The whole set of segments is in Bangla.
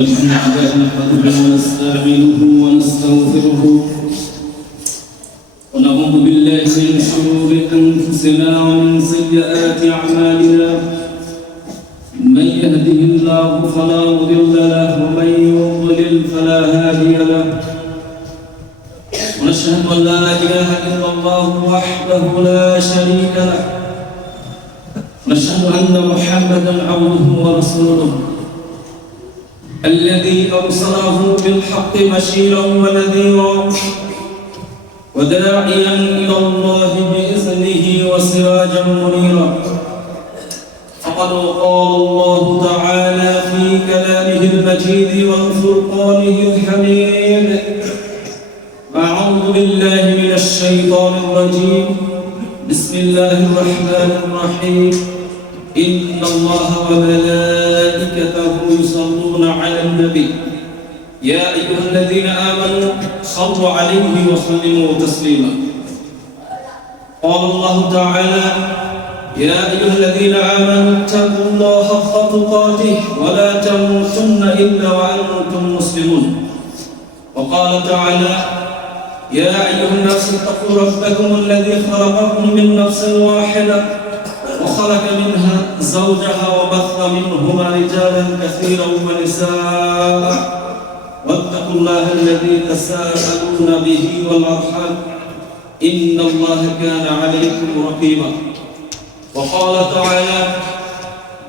نحمده ونستعينه ونستغفره ونعوذ بالله من شرور انفسنا ومن سيئات اعمالنا من يهده الله فلا مضل له ومن يضلل فلا هادي له ونشهد ان لا اله الا الله وحده لا شريك له ونشهد ان محمدا عبده ورسوله الذي أرسله بالحق بشيرا ونذيرا وداعيا إلى الله بإذنه وسراجا منيرا فقد قال الله تعالى في كلامه المجيد وفرقانه الحميد أعوذ بالله من الشيطان الرجيم بسم الله الرحمن الرحيم إن الله وملائكته يصلون على النبي يا أيها الذين آمنوا صلوا عليه وسلموا تسليما قال الله تعالى يا أيها الذين آمنوا اتقوا الله حق تقاته ولا تموتن إلا وأنتم مسلمون وقال تعالى يا أيها الناس اتقوا ربكم الذي خلقكم من نفس واحدة وخلق منها زوجها وبث منهما رجالا كثيرا ونساء واتقوا الله الذي تساءلون به والارحام ان الله كان عليكم رقيبا وقال تعالى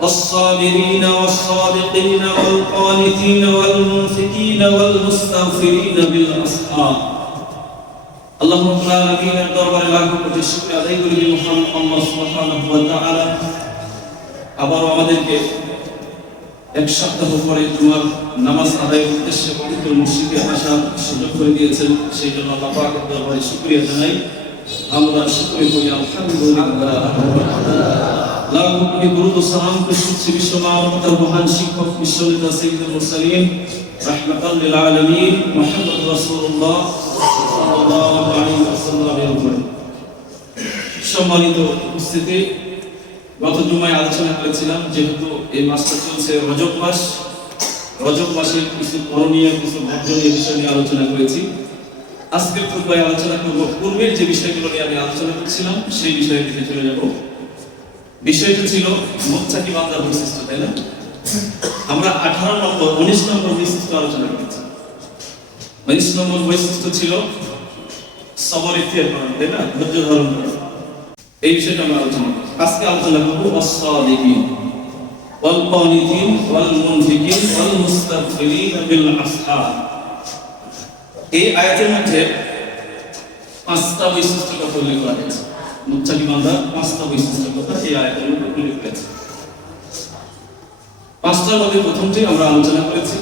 الصابرين والصادقين والقانتين والمنفقين والمستغفرين بالاسحار اللهم رب العالمين দরবারে লাখো কোটি শুকরিয়া আদায় করি মহান আল্লাহ সুবহানাহু ওয়া তাআলা আবার আমাদেরকে এক সপ্তাহ পরে জুমার নামাজ আদায়ের উদ্দেশ্যে পবিত্র মসজিদে আসার সুযোগ করে দিয়েছেন সেই জন্য আল্লাহ পাকের দরবারে শুকরিয়া জানাই আমরা শুকরিয়া করি আলহামদুলিল্লাহ লাখো কোটি দরুদ ও সালাম পেশ বিশ্ব মানবতার মহান শিক্ষক বিশ্বনেতা সাইয়্যিদুল মুরসালিন রাহমাতাল লিল আলামিন মুহাম্মদ রাসূলুল্লাহ সাল্লাল্লাহু আলাইহি ওয়াসাল্লামের উপর। সম্মানিত উপস্থিতি, গত জুমায় আলোচনা করেছিলাম যেহেতু এই মাসটা চলছে রজব মাসের কিছু করণীয় কিছু বর্জনীয় বিষয় নিয়ে আলোচনা করেছি। আজকের খুতবায় আলোচনা করব পূর্বের যে বিষয়গুলো নিয়ে আমি আলোচনা করছিলাম সেই বিষয়ের দিকে চলে যাব। বিষয়টা ছিল মুত্তাকি বান্দার বৈশিষ্ট্য, তাই না? আমরা 19 নম্বর বৈশিষ্ট্য আলোচনা করেছি। 19 নম্বর বৈশিষ্ট্য ছিল সবর ইখতিয়ার করা, তাই না? ধৈর্য ধারণ করা। এই বিষয়টা আমরা আলোচনা করব। আজকে আলোচনা করব আস-সাদিকিন ওয়াল কানিতিন ওয়াল মুনফিকিন ওয়াল মুস্তাগফিরিন বিল আসহার। এই আয়াতের মধ্যে 5টা বৈশিষ্ট্যের কথা উল্লেখ করা হয়েছে। মুত্তাকি বান্দার 5টা বৈশিষ্ট্যের কথা এই আয়াতের মধ্যে উল্লেখ করেছে। 5টার মধ্যে প্রথমটি আমরা আলোচনা করেছি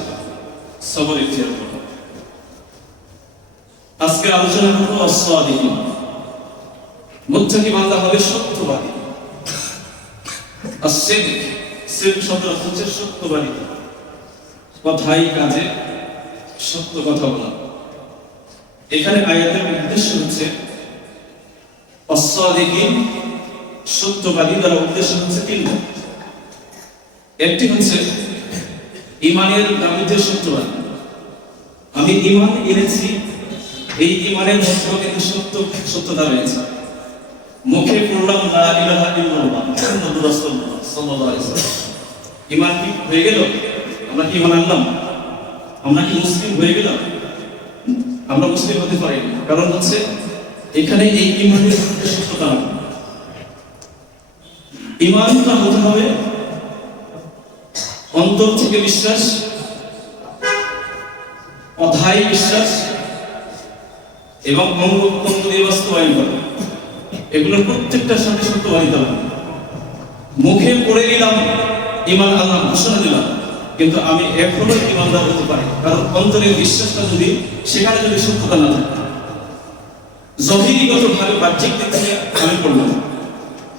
সবর ইখতিয়ার করা। আজকে আলোচনা করব আস-সাদিকিন। মুত্তাকি বান্দা হবে সত্যবাদী। as-সিদক, সিদক শব্দের অর্থ হচ্ছে সত্যবাদী, কথাই কাজে সত্য কথা বলা। এখানে আয়াতের উদ্দেশ্য হচ্ছে আস-সাদিকিন, সত্যবাদী দ্বারা উদ্দেশ্য হচ্ছে তিনটা। একটি হচ্ছে ঈমানের দাবিতে সত্যবাদী। আমি ঈমান এনেছি, এই ঈমানের মধ্যে কিন্তু সত্যতা রয়েছে। মুখে পড়লাম লা ইলাহা ইল্লাল্লাহ মুহাম্মাদুর রাসূলুল্লাহ সাল্লাল্লাহু আলাইহি ওয়াসাল্লাম, ঈমান কি হয়ে গেল? আমরা কি ঈমান আনলাম? আমরা কি মুসলিম হয়ে গেলাম? আমরা মুসলিম হতে পারি না, কারণ হচ্ছে এখানে এই ঈমানের মধ্যে সত্যতা না। ঈমানটা হতে হবে অন্তর থেকে বিশ্বাস, কথায় বিশ্বাস এবং অঙ্গ প্রত্যঙ্গ দিয়ে বাস্তবায়ন করা। এগুলোর প্রত্যেকটার সাথে সত্যবাদিতা হবে। মুখে পড়ে গেলাম ঈমান আল্লাহ ঘোষণা দিলাম, কিন্তু আমি এখনো ঈমানদার হতে পারি, কারণ অন্তরের বিশ্বাসটা যদি সেখানে যদি সত্যতা না থাকে। জহিরিগত ভাবে বাহ্যিক দিক থেকে আমি পড়লাম,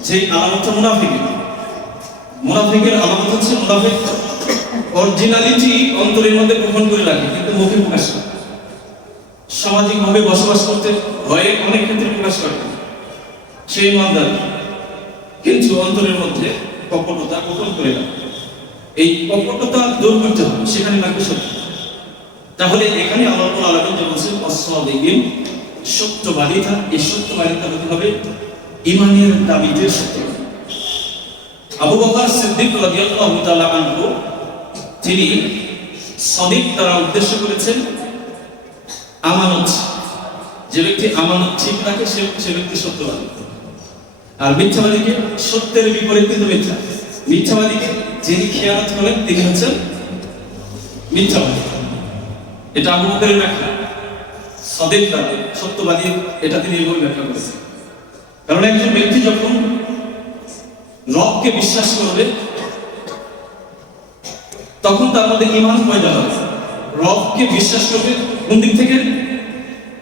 যেই আলামতটা মুনাফিকের আলামত হচ্ছে মুনাফিক অরিজিনালিটি অন্তরের মধ্যে গোপন করে রাখে, কিন্তু মুখে প্রকাশ করে। সামাজিক ভাবে বসবাস করতে ভয়ে অনেক ক্ষেত্রে প্রকাশ করে সেই ঈমানদার, কিন্তু অন্তরের মধ্যে কপটতা গোপন করে রাখে। এই কপটতা দূর করতে হবে, সেখানে লাগবে সত্য। তাহলে এখানে আল্লাহ রাব্বুল আলামিন যে বলছেন আস-সাদিকিন, সত্যবাদিতা, এই সত্যবাদিতা হতে হবে ঈমানের দাবিতে সত্যবাদী। আবু বকর সিদ্দিক রাদিয়াল্লাহু তাআলা আনহু তিনি সাদিক দ্বারা উদ্দেশ্য করেছেন আমানত। যে ব্যক্তি আমানত ঠিক রাখে সে ব্যক্তি সত্যবাদী। আর মিথ্যাবাদীকে সত্যের বিপরীত কিন্তু মিথ্যা। মিথ্যাবাদীকে যিনি খেয়ানত করেন তিনি হচ্ছেন মিথ্যাবাদী। এটা আবু বকরের ব্যাখ্যা। সাদিক দ্বারা সত্যবাদী, এটা তিনি এইভাবে ব্যাখ্যা করেছেন। কারণ একজন ব্যক্তি যখন রবকে বিশ্বাস করবে তখন তার মধ্যে ঈমান পয়দা হবে। রবকে বিশ্বাস করবে কোন দিক থেকে?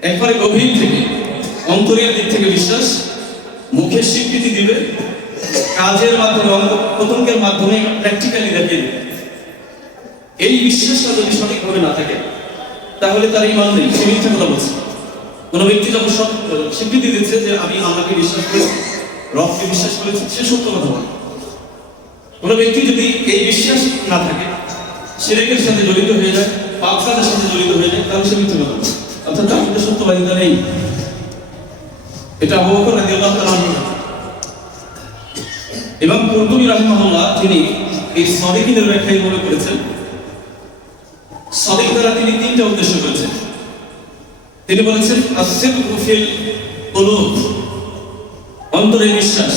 একবারে গভীর থেকে, অন্তরের দিক থেকে বিশ্বাস, মুখে স্বীকৃতি দিবে, কাজের মাধ্যমে, অঙ্গ প্রত্যঙ্গের মাধ্যমে প্র্যাকটিক্যালি দেখিয়ে দেবে। এই বিশ্বাসটা যদি সঠিকভাবে না থাকে তাহলে তার ঈমান নেই, সে মিথ্যা কথা বলছে। কোন ব্যক্তি যখন স্বীকৃতি দিচ্ছে যে আমি আল্লাহকে বিশ্বাস করেছি, রবকে বিশ্বাস করেছি, সে সত্য কথা বলে। কোন ব্যক্তি যদি এই বিশ্বাস না থাকে, শিরকের সাথে জড়িত হয়ে যায়, পাপ কাজের সাথে জড়িত হয়ে যায়, তাহলে সে মিথ্যা কথা বলে, অর্থাৎ তার মধ্যে সত্যবাদিতা নেই। এটা আবু বকর রাদিয়াল্লাহু তাআলা আনহু। ইমাম কুরতুবী রাহিমাহুল্লাহ তিনি এই সাদিকিনের ব্যাখ্যা এইভাবে করেছেন। সাদিক দ্বারা তিনি তিনটা উদ্দেশ্য করেছেন। তিনি বলেছেন আস-সিদকু ফিল কুলুব, অন্তরের বিশ্বাস,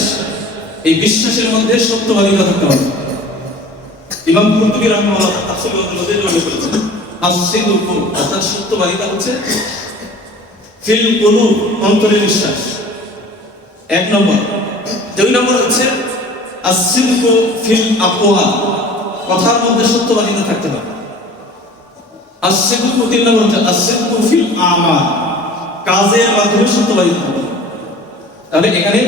এই বিশ্বাসের মধ্যে সত্যবাদিতা থাকতে হবে। ইমাম কুরতুবী রাহিমাহুল্লাহ তাফসীরে উল্লেখ করেছেন আস-সিদকু অর্থাৎ সত্যবাদিতা হচ্ছে ফিল কুলুব, অন্তরের বিশ্বাস, এক নম্বর। দুই নম্বর হচ্ছে আস-সিদকু ফিল আকওয়াল, কথার মধ্যে সত্যবাদিতা থাকতে হবে। আস-সিদকু, তিন নম্বর হচ্ছে আস-সিদকু ফিল আমাল, কাজের মাধ্যমে সত্যবাদিতা হবে। তাহলে এখানে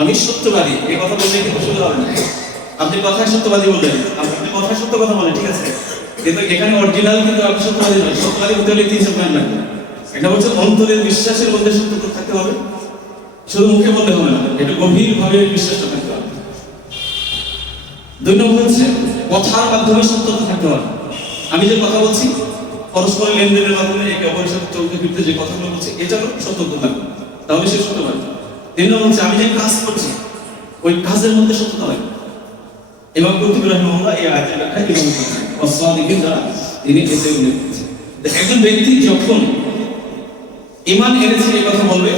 আমি সত্যবাদী এই কথা বললে কিন্তু শুধু হবে না। আপনি কথায় সত্যবাদী বললেন, আপনি কথায় সত্য কথা বলেন, ঠিক আছে, কিন্তু এখানে অরিজিনাল কিন্তু আপনি সত্যবাদী নয়। সত্যবাদী হতে হলে তিনটা পয়েন্ট লাগবে। এটা হচ্ছে অন্তরের বিশ্বাসের মধ্যে সত্যতা থাকতে হবে, শুধু মুখে বললে হবে না, এটা গভীরভাবে বিশ্বাসটা থাকতে হবে। দুই নম্বর হচ্ছে কথার মাধ্যমে সত্যতা থাকতে হবে। আমি যে কথা বলছি, পরস্পর লেনদেনের মাধ্যমে একে অপরের সাথে চলতে ফিরতে যে কথাগুলো বলছি, এটারও সত্যতা থাকবে, তাহলে সে সত্যবাদী। তিন নম্বর হচ্ছে আমি যে কাজ করছি, ওই কাজের মধ্যে সত্যতা লাগবে। ইমাম কুরতুবী রাহিমাহুল্লাহ এই আয়াতের ব্যাখ্যা এরকম করেছেন, ওয়াস-সাদিকিন যারা তিনি এসে উল্লেখ করেছেন। একজন ব্যক্তি যখন ঈমান এনেছে এই কথা বলবে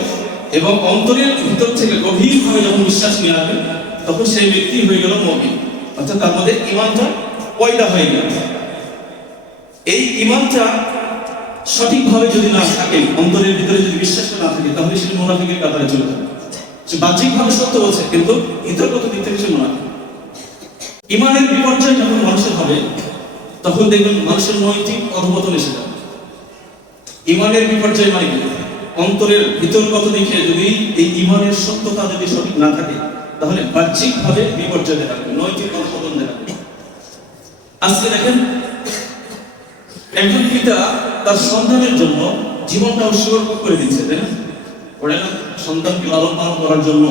এবং অন্তরের ভিতর থেকে গভীরভাবে যখন বিশ্বাস নিয়ে আসবে, তখন সেই ব্যক্তি হয়ে গেল মুমিন, অর্থাৎ তার মধ্যে ঈমানটা পয়দা হয়ে গেল। এই ঈমানটা সঠিকভাবে যদি না থাকে, অন্তরের ভিতরে যদি বিশ্বাসটা না থাকে, তাহলে সে মুনাফিকের কাতারে চলে যাবে। সে বাহ্যিকভাবে সত্য বলছে কিন্তু ভিতরগত দিক থেকে সে মুনাফিক। ঈমানের বিপর্যয় যখন মানুষের হবে, তখন দেখবেন মানুষের নৈতিক অধঃপতন এসে যাবে। ঈমানের বিপর্যয় মানে কি? অন্তরের ভিতরগত দিকে যদি এই ঈমানের সত্যতা যদি সঠিক না থাকে, তাহলে বাহ্যিকভাবে বিপর্যয় দেখা যাবে, নৈতিক অধঃপতন দেখা যাবে। আজকে দেখেন একজন পিতা তার সন্তানের জন্য জীবনটা উৎসর্গ করে দিচ্ছে, তাই না? ওরা সন্তানকে লালন পালন করার জন্য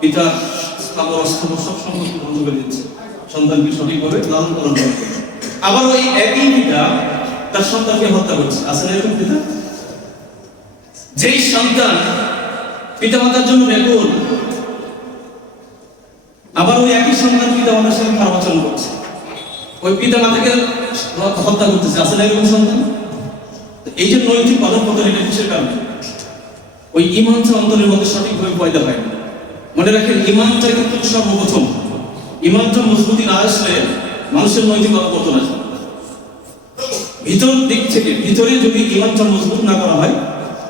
পিতা স্থাবর অস্থাবর সব সম্পত্তি ধ্বংস করে দিচ্ছে সন্তানকে সঠিকভাবে লালন পালন করার জন্য। আবার ওই একই পিতা তার সন্তানকে হত্যা করছে। আছে না এরকম পিতা? যেই সন্তান পিতা মাতার জন্য ব্যাকুল, আবার ওই একই সন্তান পিতা মাতার সাথে খারাপ আচরণ করছে, ওই পিতা মাতাকে হত্যা করতেছে। আছে না এরকম সন্তান? এই যে নৈতিক অধঃপতন, এটা কিসের কারণে? ওই ঈমানটা অন্তরের মধ্যে সঠিকভাবে পয়দা হয় না। মনে রাখেন, ঈমানটা কিন্তু সর্বপ্রথম। ঈমানটা মজবুতি না আসলে মানুষের নৈতিক অধঃপতন আসে। ভিতর দিক থেকে, ভিতরে যদি ঈমানটা মজবুত না করা হয়,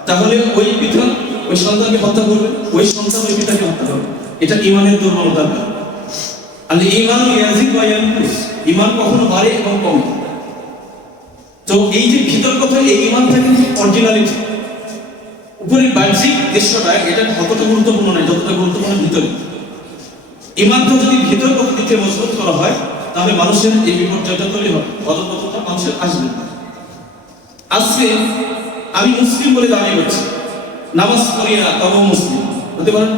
তাহলে ওই পিতা ওই সন্তানকে হত্যা করবে, ওই সন্তান ওই পিতাকে হত্যা করবে। এটা ঈমানের দুর্বলতা। আল ঈমান ইয়াজিদ ওয়া ইয়ানকুস, ঈমান কখনো বাড়ে এবং কমে। তো এই যে ভিতর কথা, এই ঈমানটা কিন্তু অরিজিনালিটি। উপরের বাহ্যিক দৃশ্যটা এটা কতটা গুরুত্বপূর্ণ নয়, যতটা গুরুত্বপূর্ণ ভিতরে। ঈমানটা যদি ভিতর কথা দিকে মজবুত করা হয়, তাহলে মানুষের এই বিপর্যয়টা তৈরি হবে, অধঃপতনটা মানুষের আসবে। আজকে আমি মুসলিম বলে দাবি করছি, নামাজ পড়ি না তবু মুসলিম হতে পারেন।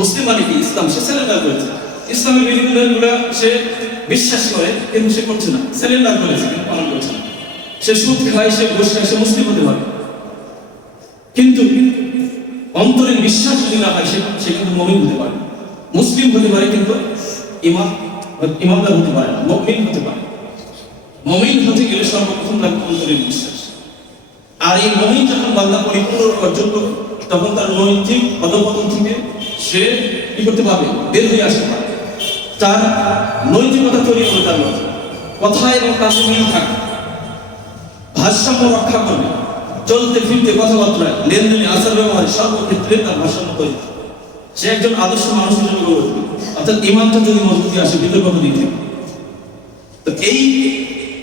মুসলিম মানে কি? ইসলাম সে সেলেন্ডার করেছে, ইসলামের বিধিবিধানগুলো সে বিশ্বাস করে কিন্তু সে করছে না, সিলিন্ডার করেছে কিন্তু পালন করছে না। সে সুদ খায়, সে ঘুষ খায়, সে মুসলিম হতে পারে, কিন্তু অন্তরের বিশ্বাস যদি না হয় সে কিন্তু মুমিন হতে পারে, মুসলিম হতে পারে কিন্তু ইমানদার হতে পারে না, মুমিন হতে পারে। মুমিন হতে গেলে সর্বপ্রথম তার অন্তরের বিশ্বাস। আর এই মুমিন যখন বান্দা পরিপূর্ণ অর্জন করবে তখন তার নৈতিক অধঃপতন থেকে সে কি করতে পারবে, বের হয়ে আসতে পারবে। তার নৈতিকতা তৈরি করে, তার মধ্যে কথা এবং কাজে মিল থাকে, ভারসাম্য রক্ষা করবে, চলতে ফিরতে কথাবার্তায় লেনদেনে আচার ব্যবহারে সর্বক্ষেত্রে তার ভারসাম্য তৈরি। সে একজন আদর্শ মানুষ হিসেবে গড়ে উঠবে। অর্থাৎ ইমানটা যদি মজবুতি আসে বিতর্ক দিক থেকে, তো এই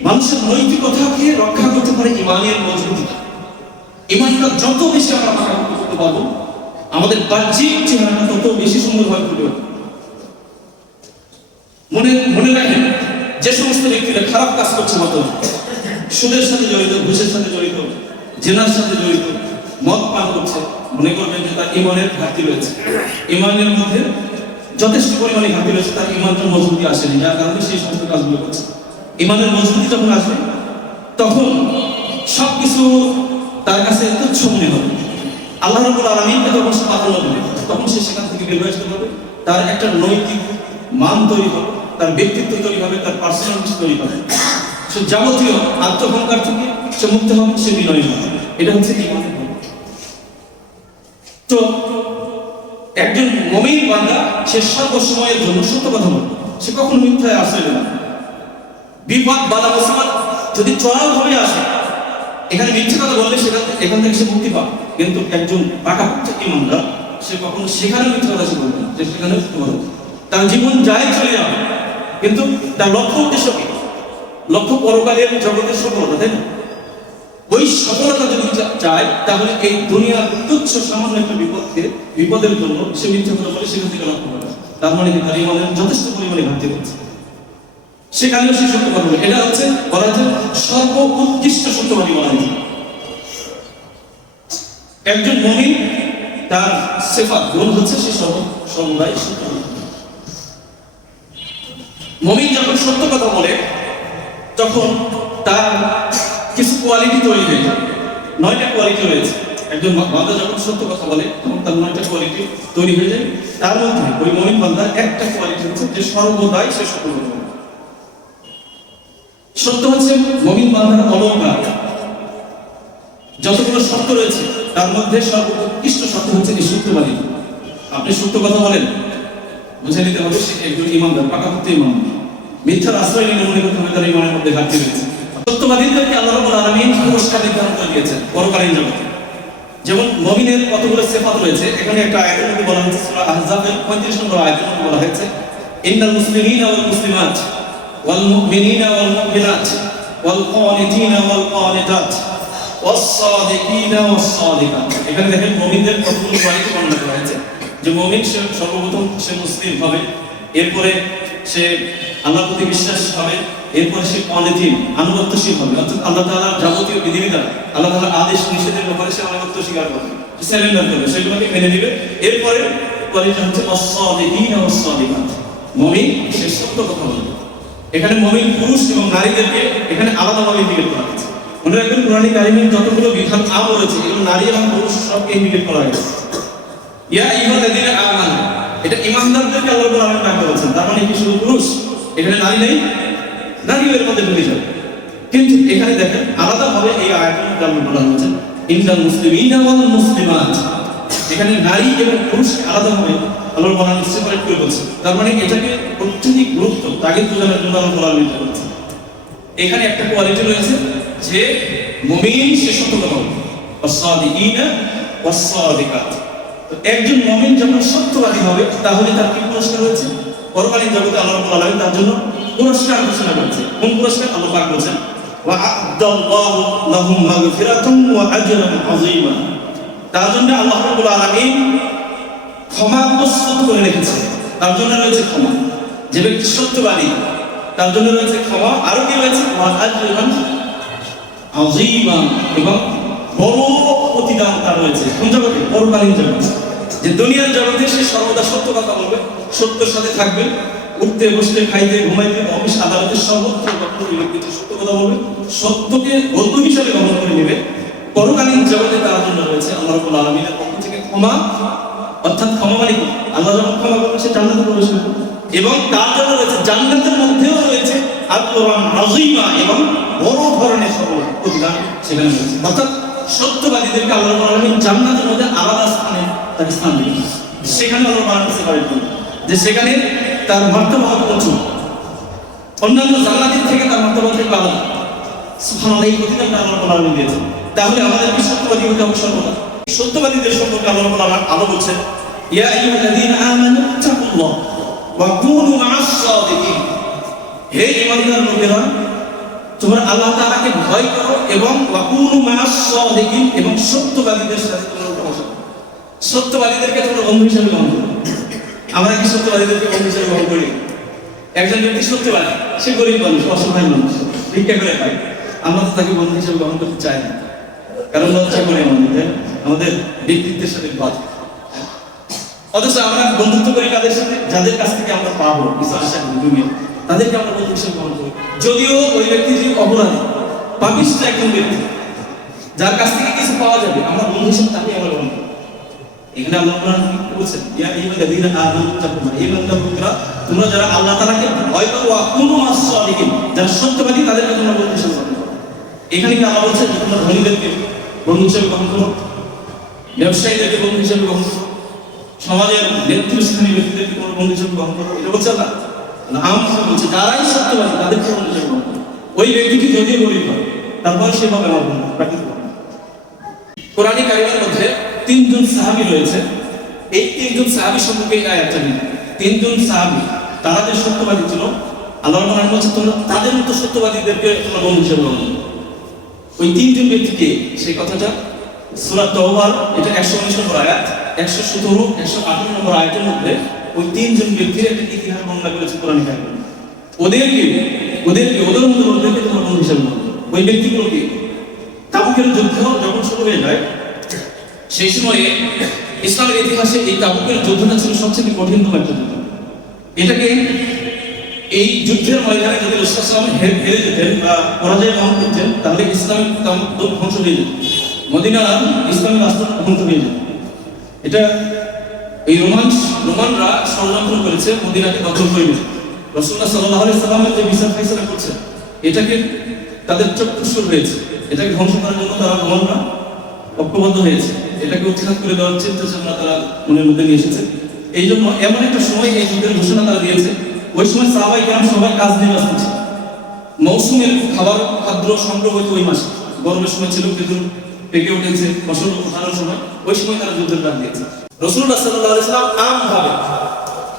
মানুষের নৈতিকতাকে রক্ষা করতে পারে ইমানের মজবুতিটা। ইমানটা যত বেশি আমরা রক্ষা করতে পারবো আমাদের বাহ্যিক চেহারাটা তত বেশি সুন্দরভাবে ফুটে উঠবে। মনে রাখেন, যে সমস্ত ব্যক্তিরা খারাপ কাজ করছে, মতো সুদের সাথে জড়িত, ঘুষের সাথে জড়িত, জেনার সাথে জড়িত, মদ পান করছে, মনে করবেন যে তার ইমানের ঘাটতি রয়েছে, ইমানের মধ্যে যথেষ্ট পরিমাণে ঘাটতি রয়েছে, তার ইমানটা মজবুতি আসেনি, যার কারণে সেই সমস্ত কাজগুলো করছে। ইমানের মজবুতি যখন আসবে তখন সবকিছু তার কাছে তুচ্ছ মনে হবে। আল্লাহ রাব্বুল আলামিনকে যখন সে প্রাধান্য দেবে তখন সে সেখান থেকে বের হয়ে আসতে পারবে। তার একটা নৈতিক মান তৈরি হবে, তার ব্যক্তিত্ব তৈরি হবে, তার পার্সোনালিটি তৈরি হবে। সে যাবতীয় আত্মহংকার থেকে সে মুক্ত হবে, সে বিনয়ী হবে। এটা হচ্ছে ইমানের গুণ। তো একজন মুমিন বান্দা সে সর্বসময়ের জন্য সত্য কথা বলবে, সে কখনো মিথ্যায় আশ্রয় নেবে না। বিপদ বাধা মুসিবত যদি চড়াও ভাবে আসে, এখানে মিথ্যা কথা বললে এখান থেকে সে মুক্তি পাবে। কিন্তু একজন পাকাপোক্ত ইমানদার সে কখনো সেখানে মিথ্যা কথা সে বলবে না, যে সেখানে সত্য কথা বলবে। তার জীবন যায় চলে যাবে, কিন্তু তার লক্ষ্য উদ্দেশ্য কি? লক্ষ্য পরকালের জগতের সফলতা, তাই না? ওই সফলতা যদি চায় তাহলে এই দুনিয়ার তুচ্ছ সামান্য একটা বিপদের জন্য সে মিথ্যা কথা বলে সেখান থেকে লক্ষ্য করে। তার মানে তার ইমানের যথেষ্ট পরিমাণে ঘাটতি রয়েছে, সেখানেও সে সত্য কথা বলে। এটা হচ্ছে বলা হচ্ছে সর্বোৎকৃষ্ট সত্যবাদী বলা হয়েছে। একজন মুমিন তার সিফাত গুণ হচ্ছে সে সর্বদাই সত্যবাদী। মুমিন যখন সত্য কথা বলে তখন তার কিছু কোয়ালিটি তৈরি হয়ে যায়। 9টা কোয়ালিটি রয়েছে। একজন বান্দা যখন সত্য কথা বলে তখন তার 9টা কোয়ালিটি তৈরি হয়ে যায়। তার মধ্যে ওই মুমিন বান্দার একটা কোয়ালিটি হচ্ছে যে সর্বদাই সে সত্য কথা বলে। সত্য হচ্ছে মুমিন বান্দার অলংকার। যতগুলো সত্য রয়েছে তার মধ্যে সর্বোৎকৃষ্ট সত্য হচ্ছে এই সত্যবাদী। আপনি সত্য কথা বলেন, বুঝে নিতে হবে সে একজন ইমানদার, পাকাপোক্ত ইমানদার। মিথ্যার আশ্রয় নিলে মনে করতে হবে তার ইমানের মধ্যে ঘাটতি রয়েছে। সত্যবাদীদেরকে আল্লাহ রাব্বুল আলামিন পুরস্কার নির্ধারণ করে দিয়েছেন পরকালীন জগতে। যেমন মুমিনের কতগুলো সিফাত রয়েছে, এখানে একটা আয়াতের মধ্যে বলা হয়েছে, সূরা আহজাবের 35 নম্বর আয়াতের মধ্যে বলা হয়েছে, ইন্নাল মুসলিমিনা ওয়াল মুসলিমাত ওয়াল মুমিনিনা ওয়াল মুমিনাত ওয়াল কানিতিনা ওয়াল কানিতাত ওয়াস সাদিকিনা ওয়াস সাদিকাত। এখানে দেখেন মুমিনদের কতগুলো কোয়ালিটি বর্ণনা করা হয়েছে। যে মুমিন সে সর্বপ্রথম সে মুসলিম হবে, এরপরে সে আল্লাহর প্রতি বিশ্বাস হবে, এরপরে সে কানিতিন আনুগত্যশীল হবে, অর্থাৎ আল্লাহ তাআলার যাবতীয় বিধিবিধান, আল্লাহ তাআলার আদেশ নিষেধের ব্যাপারে সে আনুগত্য স্বীকার করবে, সারেন্ডার করবে, সেগুলোকে মেনে নেবে। এরপরে কোয়ালিটি হচ্ছে ওয়াস-সাদিকিনা ওয়াস-সাদিকাত। মুমিন সে সত্য কথা বলবে। এখানে মুমিন পুরুষ এবং নারীদেরকে এখানে আলাদাভাবে ইন্ডিকেট করা হয়েছে। মনে রাখবেন কোরআনে কারিমের যতগুলো বিধান আম রয়েছে এগুলো নারী এবং পুরুষ সবকে ইন্ডিকেট করা হয়েছে। ইয়া আইয়ুহাল্লাযীনা আমানু, এটা ঈমানদারদেরকে আল্লাহ রাব্বুল আলামিন ডাক করেছেন। তার মানে কি শুধু পুরুষ? এখানে নারী নেই? নারীও এর মধ্যে ঢুকে যাবে। কিন্তু এখানে দেখেন আলাদাভাবে এই আয়াতের মধ্যে আল্লাহ বলা হয়েছে ইন্নাল মুসলিমিনা ওয়াল মুসলিমাত। এখানে নারী এবং পুরুষকে আলাদাভাবে আল্লাহ রাব্বুল আলামিন সেপারেট করে বলছেন। তার মানে এটাকে অত্যধিক গুরুত্ব তাগিদ বোঝানোর জন্য আল্লাহ রাব্বুল আলামিন বলেছেন। এখানে একটা কোয়ালিটি রয়েছে যে মুমিন সে সত্য কথা বলবে, ওয়াস-সাদিকিনা ওয়াস-সাদিকাত। তো একজন মুমিন যখন সত্যবাদী হবে তাহলে তার কি পুরস্কার রয়েছে? পরকালীন জগতে আল্লাহ রাব্বুল আলামিন তার জন্য পুরস্কার ঘোষণা করেছে। কোন পুরস্কার? আল্লাহ পাক বলেছেন, ওয়া আ'দাল্লাহু লাহুম মাগফিরাতান ওয়া আজরান আযীমা। তার জন্য আল্লাহ রাব্বুল আলামিন ক্ষমা প্রস্তুত করে রেখেছে। তার জন্য রয়েছে ক্ষমা। যে ব্যক্তি সত্যবাদী তার জন্য রয়েছে ক্ষমা, আরো কি রয়েছে? ওয়া আজরান আযীমা, এবং বড় প্রতিদান তার রয়েছে। কোন জগতে? পরকালীন জগতে। যে দুনিয়ার জগতে সে সর্বদা সত্য কথা বলবে, সত্যের সাথে থাকবে, উঠতে বসতে খাইতে ঘুমাইতে অফিস আদালতের সর্বত্র ব্যক্তি সত্য কথা বলবে, সত্যকে বন্ধু হিসাবে গ্রহণ করে নেবে। পরকালীন জগতে তার জন্য রয়েছে আল্লাহ রাব্বুল আলামিনের পক্ষ থেকে ক্ষমা, অর্থাৎ ক্ষমা মানে কি? আল্লাহ যখন ক্ষমা করবে সে জান্নাতে প্রবেশ করবে, এবং তার জন্য রয়েছে জান্নাতের মধ্যেও রয়েছে আজরান আযীমা, এবং বড় ধরনের সফল প্রতিদান সেখানে রয়েছে। অর্থাৎ সত্যবাদীদেরকে আল্লাহ রাব্বুল আলামিন জান্নাতের মধ্যে আলাদা স্থানে তাকে স্থান দিবেন। সেখানে আল্লাহ বানাতে পারেন যে সেখানে তার মর্তবা হবে উঁচু, অন্যান্য জান্নাতের থেকে তার মর্তবা থেকে আলাদা। সুবহানাল্লাহ, এই প্রতিদান আল্লাহ রাব্বুল আলামিন দিয়েছেন। তাহলে আমাদেরকে সত্যবাদী হতে হবে সর্বদা। সত্যবাদীদের সম্পর্কে আল্লাহ রাব্বুল আলামিন আরো বলছেন, ইয়া আইয়ুহাল্লাযীনা আমানু তাকুল্লাহ ওয়া কুনু মা'আস সাদিকিন। হে ঈমানদার লোকেরা, তোমরা আল্লাহ তাআলাকে ভয় করো এবং ওয়া কুনু মা'আস সাদিকিন, এবং সত্যবাদীদের সাথে তোমরা উঠা-বসা করো। সত্যবাদীদেরকে তোমরা বন্ধু হিসেবে গ্রহণ করো। আমরা কি সত্যবাদীদেরকে বন্ধু হিসেবে গ্রহণ করি? একজন ব্যক্তি সত্যবাদী, সে গরিব মানুষ, অসহায় মানুষ, ভিক্ষা করে খায়, আমরা তো তাকে বন্ধু হিসেবে গ্রহণ করতে চাই না, কারণ লজ্জা করে আমাদের ব্যক্তিত্বের সাথে বাদ। অথচ আমরা বন্ধুত্ব করি কাদের সাথে? যাদের কাছ থেকে আমরা পাবো কিছু আশা করি দুনিয়া, তাদেরকে আমরা বন্ধু হিসেবে গ্রহণ করি। যদিও ওই ব্যক্তি যে অপরাধী, পাপিষ্ঠ একজন ব্যক্তি, যার কাছ থেকে কিছু পাওয়া যাবে, আমরা বন্ধু হিসেবে তাকে আমরা গ্রহণ করি। এখানে আল্লাহ কোরআন কি বলছেন? ইয়া আইয়ুহাল্লাযীনা আমানু তাকুল্লাহ, হে ইমানদার লোকেরা, তোমরা যারা আল্লাহ তাআলাকে ভয় করো, ওয়া কুনু মা'আস সাদিকিন, যারা সত্যবাদী তাদেরকে তোমরা বন্ধু হিসেবে গ্রহণ করো। এখানে কি আল্লাহ বলছেন তোমরা ধনীদেরকে বন্ধু হিসেবে গ্রহণ করো, ব্যবসায়ীদেরকে বন্ধু হিসেবে গ্রহণ করো, সমাজের নেতৃস্থানীয় ব্যক্তিদেরকে তোমরা বন্ধু হিসেবে গ্রহণ করো? এটা বলছে আল্লাহ না, আমরা বলছি যারাই সত্যবাদী তাদেরকে বন্ধু হিসেবে গ্রহণ করো। ওই ব্যক্তিটি যদিও গরিব হয়, তারপরে সেভাবে আমার বন্ধু প্রাকৃতিক। কোরআনী কারিমের মধ্যে তিনজন সাহাবী রয়েছে। এই তিনজন সাহাবী সম্পর্কে এই আয়াতটা নিয়ে, তিনজন সাহাবী তারা যে সত্যবাদী ছিল, আল্লাহ রাব্বুল বলছে তোমরা তাদের মতো সত্যবাদীদেরকে তোমরা বন্ধু হিসেবে গ্রহণ করো। ওই তিনজন ব্যক্তিকে, সেই কথাটা সূরা তাওবার, এটা 119 নম্বর আয়াত, 117, 118 নম্বর আয়াতের মধ্যে ওই তিনজন ব্যক্তির একটা ইতিহাস বর্ণনা করেছে কোরআনী কারিমে। ওদের মতো লোকদেরকে তোমরা বন্ধু হিসেবে গ্রহণ করো। ওই ব্যক্তিগুলোকে তাবুকের যুদ্ধ যখন শুরু হয়ে যায়, সেই সময়ে ইসলামের ইতিহাসে এই তাবুকের যুদ্ধটা ছিল সবচেয়ে কঠিনতম একটা যুদ্ধ। এটাকে এই যুদ্ধের ময়দানে যদি রাসূল সাল্লাল্লাহু আলাইহি ওয়াসাল্লাম হেরে যেতেন বা পরাজয় বরণ করতেন, তাহলে ইসলামের ধ্বংস হয়ে যেত, মদিনা ইসলামের রাষ্ট্র ধ্বংস হয়ে যেত। এটা এই রোমানরা ষড়যন্ত্র করেছে মদিনাকে দখল করে নিতে। রাসূলুল্লাহ সাল্লাল্লাহু আলাইহি ওয়াসাল্লামের যে বিচার ফাইসালা করছে, এটাকে তাদের চক্ষুষ্ফুর হয়েছে, এটাকে ধ্বংস করার জন্য তারা রোমানরা ঐক্যবদ্ধ হয়েছে, এটাকে উৎখাত করে দেওয়ার চিন্তা চেতনা তারা মনের মধ্যে নিয়ে এসেছে। এই জন্য এমন একটা সময় এই যুদ্ধের ঘোষণা তারা দিয়েছে। ওই সময় সাহাবায়ে কেরাম সবাই কাজ নিয়ে ব্যস্ত ছিল। মৌসুমের খাদ্য সংগ্রহ হইতো ওই মাসে, গরমের সময় ছিল, কিন্তু পেকে উঠেছে ফসল ওঠানোর সময়, ওই সময় তারা যুদ্ধের ডাক দিয়েছে। রাসূলুল্লাহ সাল্লাল্লাহু আলাইহি ওয়াসাল্লাম আমভাবে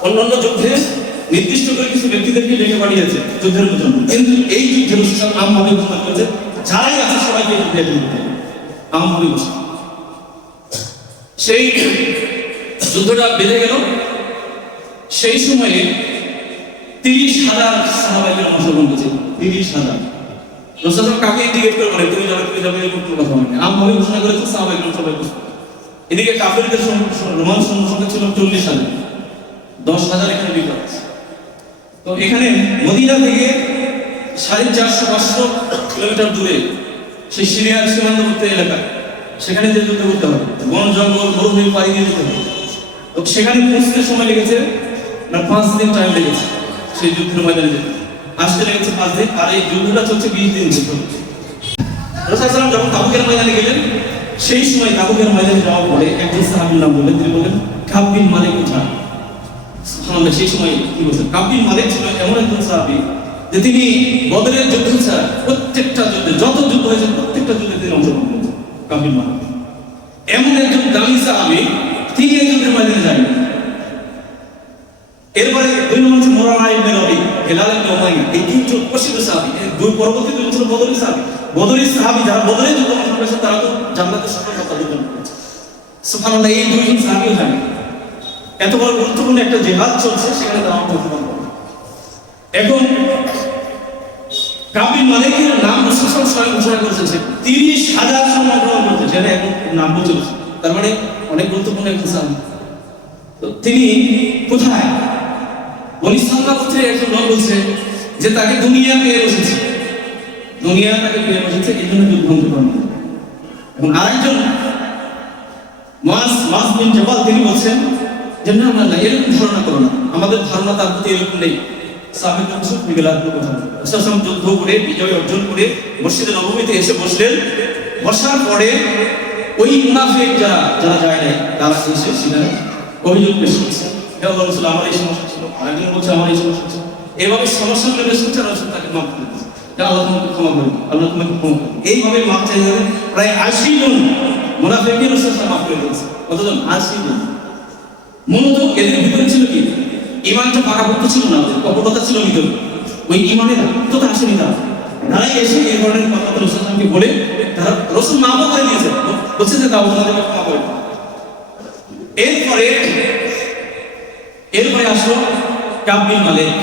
অন্যান্য যুদ্ধে নির্দিষ্ট করে কিছু ব্যক্তিদেরকে ডেকে পাঠিয়েছে যুদ্ধের জন্য, কিন্তু এই যুদ্ধে রাসূল আমভাবে ঘোষণা করেছে যারাই আছে সবাইকে যুদ্ধে যেতে হবে, আমভাবে ঘোষণা। সেই যুদ্ধটা বেঁধে গেল। সেই সময়ে 30,000 সাহাবায়ে কেরাম অংশগ্রহণ করেছে। 30,000 রাসূল কাকে ইন্ডিকেট করে বলে তুমি যাবে এরকম কোনো কথা হয় না, আমভাবে ঘোষণা করেছে, সাহাবায়ে কেরাম সবাই উপস্থিত। এদিকে কাফেরদের রোমান সংখ্যা ছিল 40,000, 10,000 এখানে বিপদ। তো এখানে মদিনা থেকে 450-500 কিলোমিটার দূরে সেই সিরিয়ার সীমান্তবর্তী এলাকা, সেখানে যে যুদ্ধ করতে হবে, বন জঙ্গল মরুভূমি পাড়ি দিয়ে যেতে হবে। তো সেখানে পৌঁছতে সময় লেগেছে না 5 দিন টাইম লেগেছে। সেই যুদ্ধের ময়দানে যেতে আসতে লেগেছে 5 দিন, আর এই যুদ্ধটা চলছে 20 দিন যুদ্ধ। রাসূল সাল্লাল্লাহু আলাইহি ওয়াসাল্লাম যখন তাবুকের ময়দানে গেলেন, সেই সময় তাবুকের ময়দানে যাওয়ার পরে একজন সাহাবীর নাম বললেন, তিনি বলেন কাব বিন মালিক কোথায়? সুবহানাল্লাহ, সেই সময় কি বলছেন, কাব বিন মালিক ছিল এমন একজন সাহাবী যে তিনি বদরের যুদ্ধ ছাড়া প্রত্যেকটা যুদ্ধে, যত যুদ্ধ হয়েছে প্রত্যেকটা যুদ্ধে তিনি অংশগ্রহণ করেছেন। কাব বিন মালিক এমন একজন দামি সাহাবী, তিনি এই যুদ্ধের ময়দানে যাননি। এরপরে 2 নম্বর হচ্ছে মুরারা ইবনে রবি, হিলাল ইবনে উমাইয়া, এই তিনজন প্রসিদ্ধ সাহাবী। দুই পরবর্তী দুজন ছিল বদরের সাহাবী। বদরের সাহাবী যারা বদরে যুদ্ধ করেছে তারা তো জান্নাতের সফলতা অর্জন করেছে। সুবহানাল্লাহ, এই দুইজন সাহাবীও জানে এত বড় গুরুত্বপূর্ণ একটা জিহাদ চলছে, সেখানে তারা অংশগ্রহণ করে। এখন কাব বিন মালিকের নাম রাসূল সাল্লাল্লাহু আলাইহি ওয়াসাল্লাম ঘোষণা করেছেন, 30,000 সৈন্য গ্রহণ করেছে, সেটা এখন নাম বলছে। তার মানে অনেক গুরুত্বপূর্ণ একটা সাহাবী। তো তিনি কোথায়? বনি সালমা গোত্রের একজন লোক বলছে যে তাকে দুনিয়া পেয়ে বসেছে, দুনিয়া তাকে পেয়ে বসেছে, এই জন্য যুদ্ধ করতে পারবে। এখন আরেকজন মুআজ বিন জাবাল তিনি বলছেন যে না না, এরকম ধারণা করো না, আমাদের ধারণা তার প্রতি এরকম নেই। সাহাবায়ে রাসূল বিগলার কথা রাসূল যুদ্ধ করে বিজয় অর্জন করে মসজিদে নববীতে এসে বসলেন। বসার পরে ওই মুনাফিক যারা যায় নাই তারা এসে সেখানে অভিযোগ পেশ করছে, হে আল্লাহর রাসূল আমার এই সমস্যা ছিল, আরেকজন বলছে আমার এই সমস্যা ছিল। এইভাবে সমস্যাগুলো পেশ করছে, রাসূল তাকে মাফ করে দিয়েছে, আল্লাহ তোমাকে ক্ষমা করবে, আল্লাহ তোমাকে ক্ষমা করবে। এইভাবে মাফ চাইতে প্রায় ৮০ জন মুনাফিককে রাসূল মাফ করে দিয়েছে। কতজন? ৮০ জন। মূলত এদের ভিতরে ছিল কি? ঈমানটা পাকাপোক্ত ছিল না, কপটতা ছিল ভিতরে, ওই ঈমানের সত্যতা আসেনি তারাই এসে এই ধরনের কথা রাসূলকে বলে তারা রাসূল মাফ করে দিয়েছে, বলছে যে দাও তোমাদের ক্ষমা করে। এরপরে আসলো কাব বিন মালিক।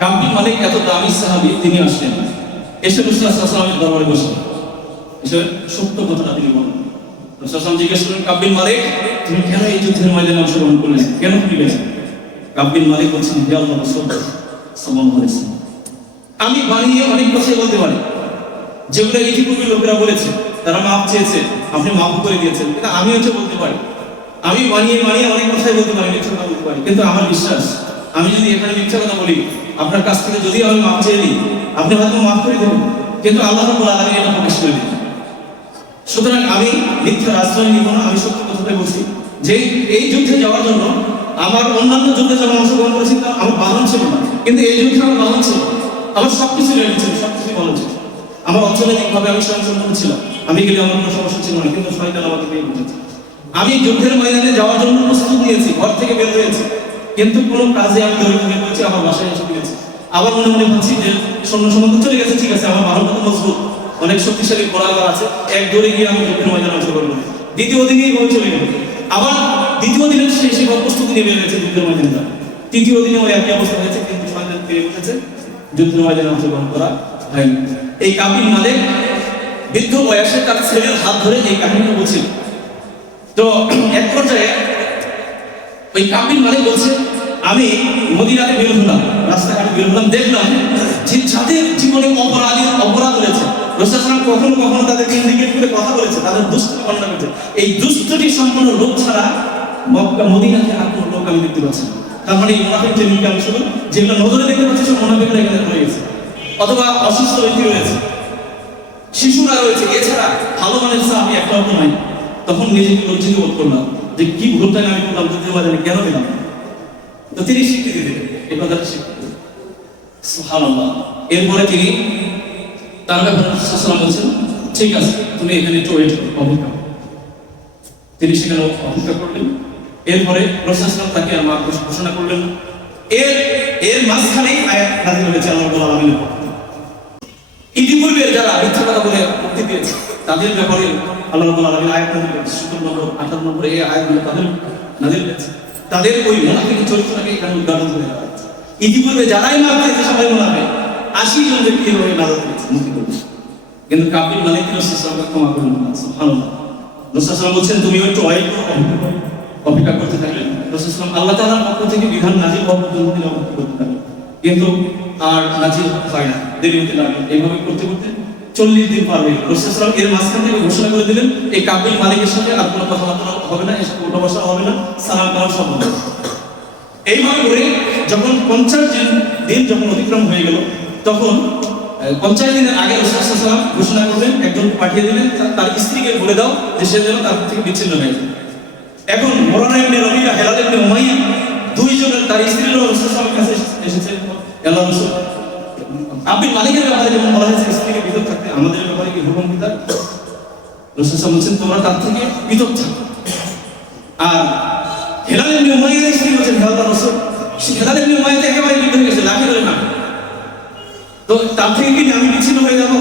কাব বিন মালিক এত দামি সাহাবী, তিনি আসলেন, এসে রাসূল সাল্লাল্লাহু আলাইহি ওয়াসাল্লামের দরবারে বসলেন। এসে সত্য কথাটা তিনি বললেন। রাসূল সাল্লাল্লাহু আলাইহি ওয়াসাল্লাম জিজ্ঞেস করলেন, কাব বিন মালিক তুমি কেন এই যুদ্ধের ময়দানে অংশগ্রহণ করলেন, কেন তুমি গেলেন? কাব বিন মালিক বলছেন, হে আল্লাহর রাসূল সাল্লাল্লাহু আলাইহি ওয়াসাল্লাম, আমি বানিয়ে অনেক কথাই বলতে পারি যেগুলো ইতিপূর্বে লোকেরা বলেছে, তারা মাফ চেয়েছে, আপনি মাফ করে দিয়েছেন, কিন্তু আমি হচ্ছে বলতে পারি, আমি বানিয়ে অনেক কথাই বলতে পারি, মিথ্যা কথা বলতে পারি, কিন্তু আমার বিশ্বাস আমি যদি এখানে মিথ্যা কথা বলি, আপনার কাছ থেকে যদি আমি মাফ চেয়ে দিই, আপনি হয়তো মাফ করে দেবেন, কিন্তু আল্লাহ রাব্বুল আলামিন এটা প্রকাশ করে দিবেন। সুতরাং আমি মিথ্যা আশ্রয় নিব না, আমি সত্য কথাটাই বলছি যে এই যুদ্ধে যাওয়ার জন্য আমার অন্যান্য যুদ্ধে যখন অংশগ্রহণ করেছি আমার বাহন ছিল না, কিন্তু এই যুদ্ধে আমার বাহন ছিল, আমার সবকিছু রেডি ছিল, সবকিছু ভালো ছিল, আমার অর্থনৈতিকভাবে আমি স্বয়ংসম্পূর্ণ ছিলাম, আমি গেলে আমার কোনো সমস্যা ছিল না, কিন্তু শয়তান আমাকে পেয়ে বসেছে। আমি যুদ্ধের ময়দানে যাওয়ার জন্য প্রস্তুত নিয়েছি, ঘর থেকে বের হয়েছি, কিন্তু কোনো কাজে আমি দৌড়ে হয়ে পড়েছি, আমার বাসায় এসে ফিরেছি। আবার মনে মনে ভাবছি যে সৈন্য সম্বন্ধ চলে গেছে, ঠিক আছে, আমার বাহনটা তো মজবুত, অনেক শক্তিশালী ঘোড়াঘর আছে, এক দৌড়ে গিয়ে আমি যুদ্ধের ময়দানে অংশগ্রহণ করি। দ্বিতীয় দিনেই বই চলে গেল, আবার দ্বিতীয় দিনে সে প্রস্তুতি নিয়ে বের হয়েছে যুদ্ধের ময়দানে। তৃতীয় দিনে ওই একই অবস্থা হয়েছে, কিন্তু শয়তান পেয়ে বসেছে, যুদ্ধের ময়দানে অংশগ্রহণ করা হয়নি। এই কাব বিন মালিক বৃদ্ধ বয়সে তার ছেলের হাত ধরে এই কাহিনীটা বলছিল। তো এক পর্যায়ে ওই কাব বিন মালিক বলছে, আমি মদিনাতে বের হলাম, রাস্তাঘাটে বের হলাম, দেখলাম যে যাদের জীবনে অপরাধ হয়েছে, রাসূল সাল্লাল্লাহু আলাইহি ওয়াসাল্লাম কখনো তাদেরকে ইন্ডিকেট করে কথা বলেছে, তাদের দুষ্টুমি বর্ণনা করেছে, এই দুষ্টুটি সম্পন্ন লোক ছাড়া মক্কা মদিনাতে আর কোনো লোক আমি দেখতে পাচ্ছি না। তার মানে এই মুনাফিক যে দুইটা অংশ, যেগুলো নজরে দেখতে পাচ্ছি সব মুনাফিকরা এখানে রয়ে গেছে, অথবা অসুস্থ ব্যক্তি রয়েছে, শিশুরা রয়েছে, এছাড়া ভালো মানের সাহাবী একটাও নয়। তখন নিজেকে লজ্জিত বোধ করলাম যে কি ভুলটা আমি করলাম, যুদ্ধের ময়দানে কেন গেলাম। তো তিনি স্বীকৃতি দিলেন, এই কথাটা স্বীকৃতি, সুবহানাল্লাহ। এরপরে তিনি তার ব্যাপারে রাসূল সাল্লাল্লাহু আলাইহি ওয়াসাল্লাম বলছেন, ঠিক আছে তুমি এখানে একটু ওয়েট করো, অপেক্ষা করো। তিনি সেখানে অপেক্ষা করলেন। এরপরে রাসূল সাল্লাল্লাহু আলাইহি ওয়াসাল্লাম তাকে আর মাফ ঘোষণা করলেন। এর মাঝখানেই আয়াত নাযিল হয়েছে আল্লাহ রাব্বুল আলামিনের পক্ষ থেকে। ইতিপূর্বে যারা মিথ্যা কথা বলে মুক্তি পেয়েছে তাদের ব্যাপারে আল্লাহ রাব্বুল আলামিন আয়াত নাযিল করেছেন। 17 নম্বর 18 নম্বরে এই আয়াতগুলো তাদের নাযিল হয়েছে। তাদের ওই মুনাফিক চরিত্রটাকে এখানে উদ্ঘাটন করে দেওয়া হয়েছে। ইতিপূর্বে যারাই মাফ পেয়েছে সবাই মুনাফিক, 80 জন ব্যক্তি হয়ে নাজাত পেয়েছে, মুক্তি পেয়েছে, কিন্তু কাব বিন মালিক রাসূল সাল্লাল্লাহু আলাইহি ওয়াসাল্লাম ক্ষমা করলেন না। সুবহানাল্লাহ। রাসূল সাল্লাল্লাহু আলাইহি ওয়াসাল্লাম বলছেন, তুমি একটু অপেক্ষা করতে থাকলেন। রাসূল সাল্লাল্লাহু আলাইহি ওয়াসাল্লাম আল্লাহ তাআলার পক্ষ থেকে বিধান নাযিল হওয়ার পর্যন্ত তিনি অপেক্ষা করতে থাকলেন, কিন্তু আর নাযিল হয় না, দেরি হতে লাগলো। এইভাবে করতে করতে 40 দিন পার হয়ে গেল। রাসূল সাল্লাল্লাহু আলাইহি ওয়াসাল্লাম এর মাঝখান থেকে ঘোষণা করে দিলেন, এই কাব বিন মালিকের সাথে আর কোনো কথাবার্তা হবে না, এসব উঠা বসা হবে না, সালাম কালাম সব হবে। এইভাবে করে যখন 50 দিন যখন অতিক্রম হয়ে গেল, তখন 50 দিনের আগে রাসূল সাল্লাল্লাহু আলাইহি ওয়াসাল্লাম ঘোষণা করলেন, একজন পাঠিয়ে দিলেন, তার স্ত্রীকে বলে দাও যে সে যেন তার থেকে বিচ্ছিন্ন হয়ে যায়। এখন মুরানা ইবনে রবিয়া, হেলাল ইবনে উমাইয়া, দুইজনের তার স্ত্রীরা রাসূল সাল্লাল্লাহু আলাইহি ওয়াসাল্লামের কাছে এসেছে। আল্লাহ রাসূল কাব বিন মালিকের ব্যাপারে যেমন বলা হয়েছে স্ত্রীকে পৃথক থাকতে, আমাদের ব্যাপারে কি হুকুম বিধান? রাসূল সাল্লাল্লাহু আলাইহি ওয়াসাল্লাম বলেছেন তোমরা তার থেকে পৃথক থাকো। আর হেলাল ইবনে উমাইয়ার স্ত্রী বলেছেন, হে আল্লাহর রাসূল, হেলাল ইবনে উমাইয়া একেবারে বিপদ হয়ে গেছে, লাঠি ধরে না, তো তার থেকে কি আমি বিচ্ছিন্ন হয়ে যাবো?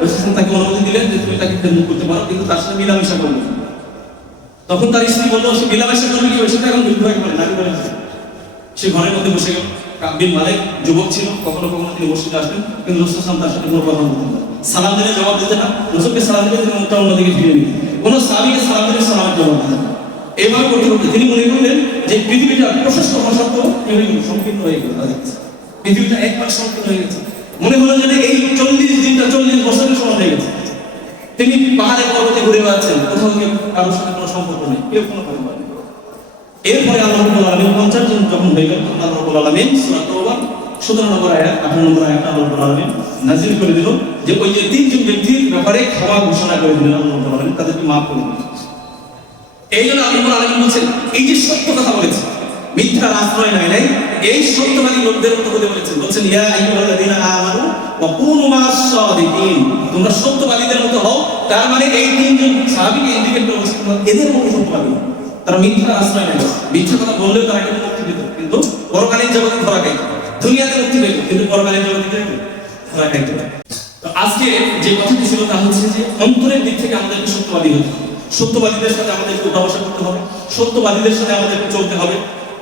রাসূল সাল্লাল্লাহু আলাইহি ওয়াসাল্লাম তাকে অনুমতি দিলেন যে তুমি তাকে খেদমত করতে পারো, কিন্তু তার সাথে মিলামেশা করবে। তখন তার স্ত্রী বলল, সে মিলামেশা করবে কি? সেটা এখন যুদ্ধ একেবারে নারী করে সে ঘরের মধ্যে বসে গেল। কাব বিন মালিক যুবক ছিল, কখনো কখনো তিনি মসজিদে আসবেন, কিন্তু রাসূল সাল্লাল্লাহু আলাইহি ওয়াসাল্লাম তার সাথে কোনো কথা বলতেন না। সালাম দিলে জবাব দিতেন না, রাসূলকে সালাম দিলে তিনি মুখটা অন্যদিকে ফিরিয়ে নিতেন। কোনো সাহাবীকে সালাম দিলে সালামের জবাব দিতেন না। এইভাবে করতে করতে তিনি মনে করলেন যে পৃথিবীটা প্রশস্ত হওয়া সত্ত্বেও সংকীর্ণ হয়ে গেল, পৃথিবীটা একবার সংকীর্ণ হয়ে গেছে। মনে হলো যে এই 40 দিনটা 40 বছরের সময় হয়ে গেছে। তিনি পাহাড়ে পর্বতে ঘুরে বেড়াচ্ছেন, কোথাও গিয়ে কারোর সাথে কোনো সম্পর্ক নেই, কেউ কোনো কথা বলে। এরপরে আল্লাহ রাব্বুল আলামিন 50 জন যখন হয়ে গেল, তখন আল্লাহ রাব্বুল আলামিন সূরা তাওবা 17 নম্বর আয়াত 18 নম্বর আয়াত আল্লাহ রাব্বুল আলামিন নাযিল করে দিল যে ওই যে 3 জন ব্যক্তির ব্যাপারে ক্ষমা ঘোষণা করে দিলেন আল্লাহ রাব্বুল আলামিন, তাদেরকে মাফ করে দিলেন। এই জন্য আল্লাহ রাব্বুল আলামিন বলেছেন এই যে সত্য কথা বলেছে, মিথ্যার আশ্রয় নাই, এই সত্যবাদী লোকদের মতো হতে বলছেন ইয়া আইয়ুহাল্লাযীনা আমানু ওয়া কুনু মা'আস সাদিকিন, তোমরা সত্যবাদীদের মতো হও। তার মানে এই 3 জন সাহাবীকে ইন্ডিকেট করে বলছেন এদের মতো সত্যবাদী, তারা মিথ্যার আশ্রয় নেয়, মিথ্যা কথা বললেও তারা কিন্তু মুক্তি পেত, কিন্তু পরকালীন জগতে ধরা খাইত। দুনিয়াতে মুক্তি পেত কিন্তু পরকালীন জগতে ধরা খাইত। তো আজকে যে কথাটি ছিল তা হচ্ছে যে অন্তরের দিক থেকে আমাদেরকে সত্যবাদী হতে হবে, সত্যবাদীদের সাথে আমাদেরকে উঠাবসা করতে হবে, সত্যবাদীদের সাথে আমাদেরকে চলতে হবে,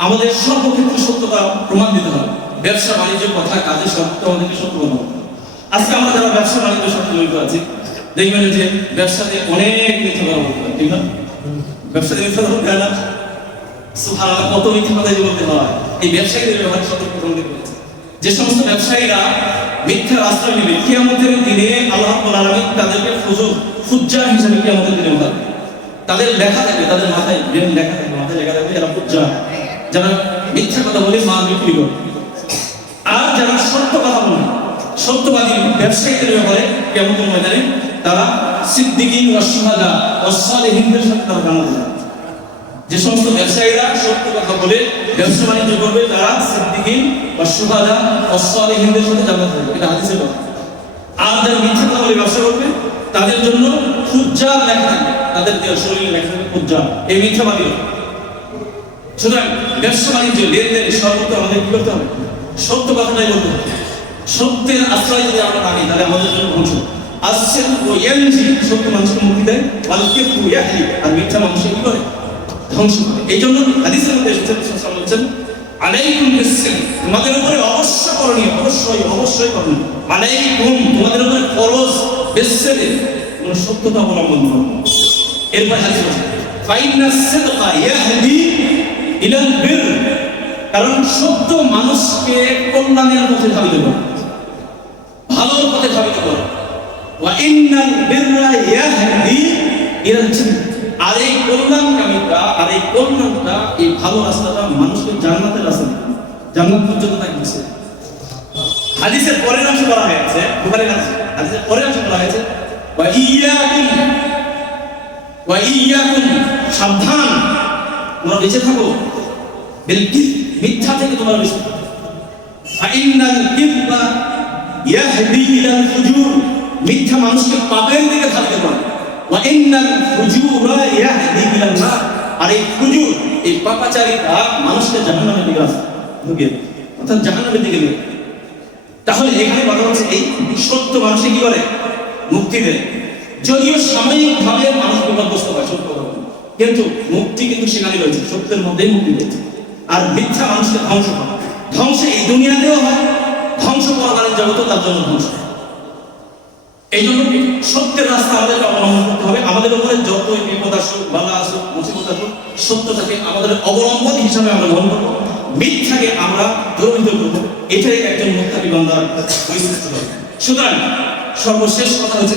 আমাদের সর্বক্ষেত্রে সত্যতা প্রমাণ দিতে হবে। ব্যবসা বাণিজ্য কথা কাজের সত্য আমাদেরকে সত্য বলতে হবে। আজকে আমরা যারা ব্যবসা বাণিজ্যের সাথে জড়িত আছি, দেখবেন যে ব্যবসাতে অনেক মিথ্যা কথা বলতে হয়, ঠিক না? ব্যবসাতে মিথ্যা কথা বলতে হয় না? সুবহানাল্লাহ, কত মিথ্যা কথা যে বলতে হয়। এই ব্যবসায়ীদের ব্যাপারে সতর্ক করতে হয়েছে। যে সমস্ত ব্যবসায়ীরা মিথ্যার আশ্রয় নেবে, কিয়ামতের দিনে আল্লাহ রাব্বুল আলামিন তাদেরকে ফুজ্জার হিসেবে কিয়ামতের দিনে উঠাবে। তাদের লেখা থাকবে, তাদের মাথায় লেখা থাকবে, মাথায় লেখা থাকবে এরা ফুজ্জার, যারা মিথ্যা কথা বলে মাল বিক্রি করে। আর যারা সত্য কথা বলে, সত্যবাদী ব্যবসায়ীদের ব্যাপারে কিয়ামতের ময়দানে তারা সিদ্দিকিন ওয়া শুহাদা ওয়া সালিহিনদের সাথে তারা জানাতে যাবে। যে সমস্ত ব্যবসায়ীরা সত্য কথা বলে ব্যবসা বাণিজ্য করবে, তারা সিদ্দিকিন ওয়া শুহাদা ওয়া সালিহিনদের সাথে জানাতে যাবে, এটা হাদিসের কথা। আর যারা মিথ্যা কথা বলে ব্যবসা করবে তাদের জন্য ফুজ্জার লেখা থাকবে, তাদের শরীরে লেখা থাকবে ফুজ্জার, এই মিথ্যাবাদী। সুতরাং ব্যবসা বাণিজ্য লেনদেনে সর্বত্র আমাদের কি করতে হবে? সত্য কথাটাই বলতে হবে। সত্যের আশ্রয় যদি আমরা না নিই তাহলে আমাদের জন্য ধ্বংস। আসিদকু ইয়ানজি, সত্য মানুষকে মুক্তি দেয়, ওয়াল কিযবু ইয়াহলি, আর মিথ্যা মানুষকে কি করে? ধ্বংস করে। এই জন্য হাদিসের মধ্যে এসেছে রাসূল সাল্লাল্লাহু আলাইহি ওয়াসাল্লাম বলেছেন আলাইকুম বিস-সিদক, তোমাদের উপরে করণীয়, অবশ্যই করণীয়। আলাইকুম, তোমাদের উপরে ফরজ, বিস-সিদক, তোমরা সত্যতা অবলম্বন করো। এরপর হাদিস আছে ফাইনাস-সিদকা ইয়াহদি ইলাল বির, কারণ সত্য মানুষকে কল্যাণের পথে ধাবিত করে, ভালোর পথে ধাবিত করে। ওয়া ইন্নাল বিররা ইয়াহদি ইলাল জান্নাহ, আর এই কল্যাণকামিতা, আর এই কল্যাণটা, এই ভালো রাস্তাটা মানুষকে জান্নাতের রাস্তা, জান্নাত পর্যন্ত থাকছে। হাদিসের পরের অংশ বলা হয়েছে, বুখারীর হাদিসের পরের অংশ বলা হয়েছে ওয়া ইয়াকুম, সাবধান, তোমরা বেঁচে থাকো মিথ্যা থেকে, তোমরা বেঁচে থাকো। ফাইনাল কিযবা ইয়াহদি ইলাল ফুজুর, মিথ্যা মানুষকে পাপের দিকে ধাবিত করে। ওয়া ইন্নাল ফুজুরা ইয়াহদি ইলান নার, আর এই ফুজুর, এই পাপাচারিতা মানুষকে জাহান্নামের দিকে ঢুকিয়ে দেয়, অর্থাৎ জাহান্নামের দিকে নিয়ে। তাহলে এখানে কথা হচ্ছে এই সত্য মানুষকে কি করে? মুক্তি দেয়। যদিও সাময়িকভাবে মানুষ বিপদগ্রস্ত হয় সত্য কথা বলে, কিন্তু মুক্তি কিন্তু সেখানে রয়েছে, সত্যের মধ্যেই মুক্তি রয়েছে। আর মিথ্যা মানুষকে ধ্বংস করে, ধ্বংস এই দুনিয়াতেও হয়, ধ্বংস পরকালীন জগতেও তার জন্য ধ্বংস। এই জন্য সত্যের রাস্তা আমাদেরকে অবলম্বন করতে হবে। আমাদের উপরে যতই বিপদ আসুক, বালা আসুক, মুসিবত আসুক, সত্যটাকে আমাদের অবলম্বন হিসাবে আমরা গ্রহণ করবো, মিথ্যাকে আমরা দূরীভূত করবো। এটাই একজন মুত্তাকি বান্দার বৈশিষ্ট্য হবে। সুতরাং সর্বশেষ কথা হচ্ছে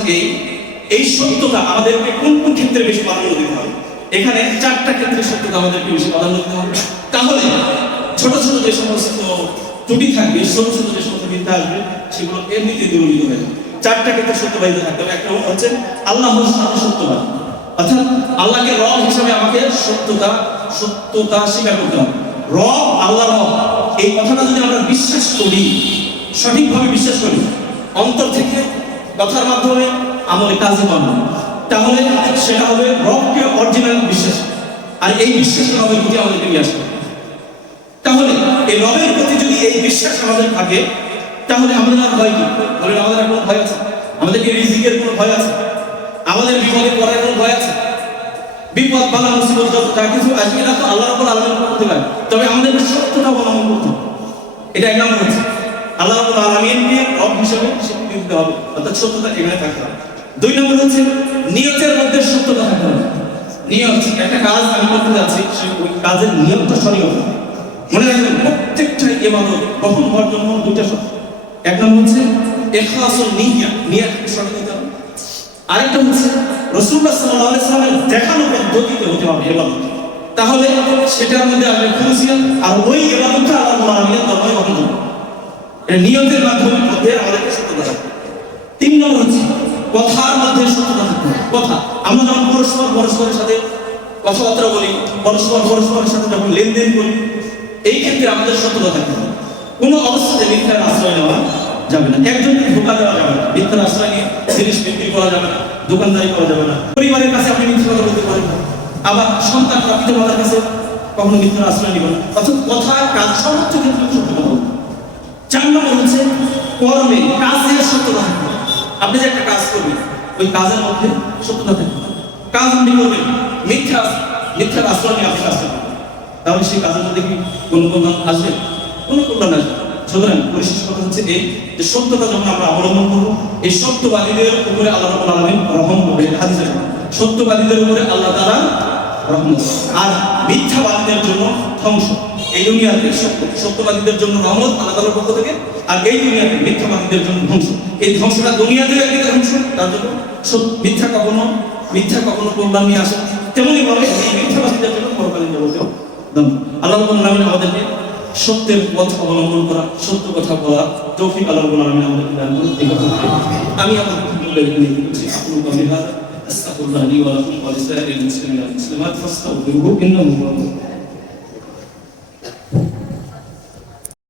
এই সত্যতা আমাদেরকে কোন কোন ক্ষেত্রে বেশি প্রাধান্য দিতে হবে। এখানে 4টা ক্ষেত্রে সত্যতা আমাদেরকে বেশি প্রাধান্য দিতে হবে। তাহলে ছোট ছোট যে সমস্ত ত্রুটি থাকবে, ছোট ছোট যে সমস্ত মিথ্যা আসবে, সেগুলো এমনিতে দূরীভূত হয়ে যাবে। 4টা ক্ষেত্রে সত্যবাদী থাকতে হবে। একটা হচ্ছে আল্লাহর সাথে সত্যবাদ, অর্থাৎ আল্লাহকে রব হিসাবে আমাকে সত্যতা স্বীকার করতে হবে। রব, আল্লাহ রব, এই কথাটা যদি আমরা বিশ্বাস করি, সঠিকভাবে বিশ্বাস করি, অন্তর থেকে কথার মাধ্যমে আমলে কাজে করব, তাহলে সেটা হবে রবকে অরিজিনাল বিশ্বাস। আর এই বিশ্বাসের রবের প্রতি আমাদেরকে নিয়ে আসবে। তাহলে এই রবের প্রতি যদি এই বিশ্বাস আমাদের থাকে, তাহলে আমাদের আর ভয় কি? বলেন, আমাদের আর কোনো ভয় আছে? আমাদের কি রিজিকের কোনো ভয় আছে? আমাদের বিপদে পড়ার কোনো ভয় আছে? বিপদ, বালা, মুসিবত যা কিছু আসবে, এটা তো আল্লাহ রাব্বুল আলামিনের পক্ষ থেকে। তবে আমাদের সত্যটা অবলম্বন করতে হবে। এটা এক নম্বর হচ্ছে আল্লাহ রাব্বুল আলামিনকে রব হিসেবে স্বীকৃতি দিতে হবে, অর্থাৎ সত্যতা এখানে থাকতে হবে। 2 নম্বর হচ্ছে নিয়তের মধ্যে সত্যতা থাকতে হবে। নিয়ত, একটা কাজ আমি করতে যাচ্ছি, সেই ওই কাজের নিয়তটা সঠিক হবে। মনে রাখবেন প্রত্যেকটা ইবাদত কখন হওয়ার জন্য দুইটা শর্ত। এক নম্বর হচ্ছে ইখলাসুন নিয়্যা, নিয়ত সঠিক হতে হবে। আরেকটা হচ্ছে রাসূলুল্লাহ সাল্লাল্লাহু আলাইহি ওয়াসাল্লামের দেখানো পদ্ধতিতে হতে হবে ইবাদত, তাহলে সেটার মধ্যে আসবে খুশিয়াত, আর ওই ইবাদতটা আল্লাহ রাব্বুল দরবারে কবুল হবে। এই নিয়তের মাধ্যমে আমাদেরকে সত্যতা থাকবে। তিন নম্বর হচ্ছে কথার মধ্যে সত্যতা থাকতে হবে। কথা, আমরা যখন পরস্পরের সাথে কথাবার্তা বলি, পরস্পরের সাথে যখন লেনদেন করি, এই ক্ষেত্রে আমাদের সত্যতা থাকতে হবে। কোনো অবস্থাতে মিথ্যার আশ্রয় নেওয়া যাবে না, একজনকে ধোঁকা দেওয়া যাবে না, মিথ্যার আশ্রয় নিয়ে জিনিস বিক্রি করা যাবে না, দোকানদারি করা যাবে না। পরিবারের কাছে আপনি মিথ্যা কথা বলতে পারেন না, আবার সন্তান বা পিতামাতার কাছে কখনো মিথ্যার আশ্রয় নেবেন না। অর্থাৎ কথা, কাজ সমস্ত ক্ষেত্রে সত্যতা হবে। 4 নম্বর হচ্ছে কর্মে, কাজের সত্যতা থাকবে। আপনি যে একটা কাজ করবেন, ওই কাজের মধ্যে সত্যতা থাকবে। কাজ আপনি করবেন মিথ্যার আশ্রয় নিয়ে আপনি কাজ করবেন, তাহলে সেই কাজের মধ্যে কি কোনো কল্যাণ আসবে? কোনো কল্যাণ আসবে। সুতরাং পরিশেষ কথা হচ্ছে এই যে সত্যতা যখন আমরা অবলম্বন করবো, এই সত্যবাদীদের উপরে আল্লাহ রাব্বুল আলামিন রহম করবে। হাদিসে সত্যবাদীদের উপরে আল্লাহ তাআলা রহমত, আর মিথ্যাবাদীদের জন্য ধ্বংস। এই দুনিয়াতে সত্যবাদীদের জন্য রহমত আল্লাহ তাআলার পক্ষ থেকে, আর এই দুনিয়াতে মিথ্যাবাদীদের জন্য ধ্বংস। এই ধ্বংসটা দুনিয়াতে একদিকে ধ্বংস, তার জন্য মিথ্যা কখনো কল্যাণ নিয়ে আসে, তেমনি বলে এই মিথ্যাবাদীদের জন্য পরকালীন জগতেও ধ্বংস। আল্লাহ রাব্বুল আলামিন আমাদেরকে সত্যের পথ অবলম্বন করা, সত্য কথা বলা তৌফিক আল্লাহ রাব্বুল আলামিন আমাদেরকে দান করুন। এই কথা আমি আপনাদের এখানে বলছি, আপনাদের কবি হাদা আস্তাগফিরুল্লাহ লি ওয়া লাকুম ওয়া লিসাইরিল মুসলিমিনা ওয়াল মুসলিমাত ফাস্তাগফিরুহু ইন্নাহু হুয়াল